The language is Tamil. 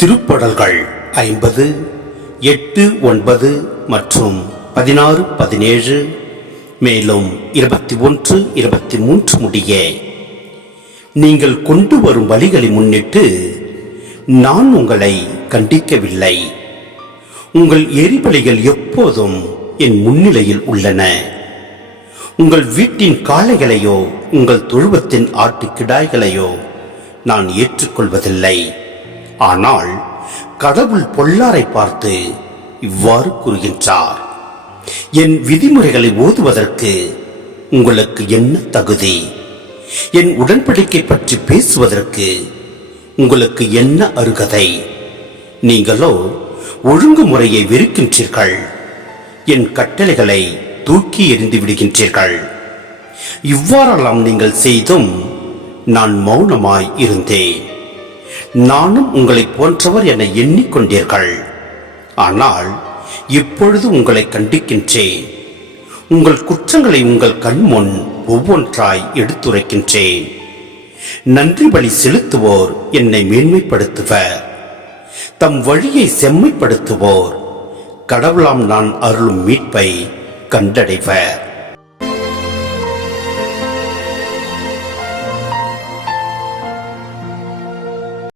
திருப்பாடல்கள் 50, 8, 9 மற்றும் 16, 17 மேலும் 21, 23 முடிய நீங்கள் கொண்டு வரும் வழிகளை முன்னிட்டு நான் உங்களை கண்டிக்கவில்லை. உங்கள் எரிபலிகள் எப்போதும் என் முன்னிலையில் உள்ளன. உங்கள் வீட்டின் காளைகளையோ உங்கள் தொழுவத்தின் ஆட்டுக்கிடாய்களையோ நான் ஏற்றுக்கொள்வதில்லை. ஆனால் கடவுள் பொல்லாரை பார்த்து இவ்வாறு கூறுகின்றார்: என் விதிமுறைகளை ஓதுவதற்கு உங்களுக்கு என்ன தகுதி? என் உடன்படிக்கை பற்றி பேசுவதற்கு உங்களுக்கு என்ன அருகதை? நீங்களோ ஒழுங்குமுறையை வெறுக்கின்றீர்கள், என் கட்டளைகளை தூக்கி எறிந்து விடுகின்றீர்கள். இவ்வாறெல்லாம் நீங்கள் செய்தும் நான் மௌனமாய் இருந்தேன். நானும் உங்களை போன்றவர் என எண்ணிக்கொண்டீர்கள். ஆனால் இப்பொழுது உங்களை கண்டிக்கின்றேன். உங்கள் குற்றங்களை உங்கள் கண்முன் ஒவ்வொன்றாய் எடுத்துரைக்கின்றேன். நன்றி பலி செலுத்துவோர் என்னை மேன்மைப்படுத்துவர். தம் வழியை செம்மைப்படுத்துவோர் கடவுளாம் நான் அருளும் மீட்பை கண்டடைவர்.